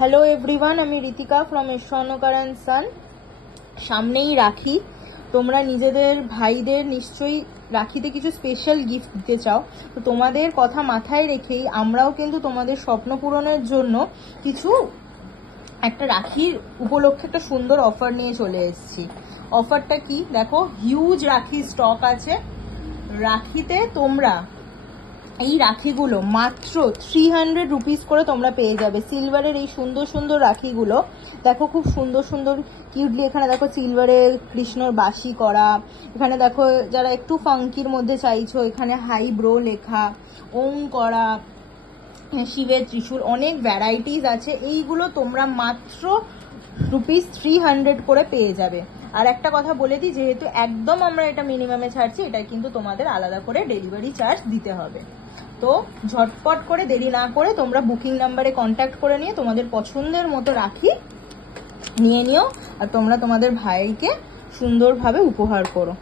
Hello everyone, আমি Ritika from স্বর্ণকার and সান। সামনেই রাখি, তোমরা নিজেদের ভাইদের নিশ্চয়ই রাখিতে কিছু স্পেশাল গিফট দিতে চাও। তো তোমাদের কথা মাথায় রেখেই আমরাও কিন্তু তোমাদের স্বপ্ন পূরণের জন্য কিছু একটা রাখির উপলক্ষে একটা সুন্দর অফার নিয়ে চলে এসেছি। অফারটা কি দেখো, হিউজ রাখি স্টক আছে। রাখিতে তোমরা এই রাখিগুলো মাত্র 300 রুপিস করে তোমরা পেয়ে যাবে। সিলভারের এই সুন্দর সুন্দর রাখিগুলো দেখো, খুব সুন্দর সুন্দর কিউটলি। এখানে দেখো সিলভারের কৃষ্ণর বাঁশি করা, এখানে দেখো যারা একটু ফাঙ্কির মধ্যে চাইছো এখানে হাই ব্রো লেখা, ওং করা, শিবের ত্রিশূল, অনেক ভ্যারাইটিস আছে। এইগুলো তোমরা মাত্র রুপিস 300 করে পেয়ে যাবে। আর একটা কথা বলে দিই, যেহেতু একদম আমরা এটা মিনিমামে ছাড়ছি, এটা কিন্তু তোমাদের আলাদা করে ডেলিভারি চার্জ দিতে হবে। তো ঝটপট করে, দেরি না করে তোমরা বুকিং নাম্বারে কন্ট্যাক্ট করে নিয়ে তোমাদের পছন্দের মতো রাখি নিয়ে নিও, আর তোমরা তোমাদের ভাইকে সুন্দরভাবে উপহার করো।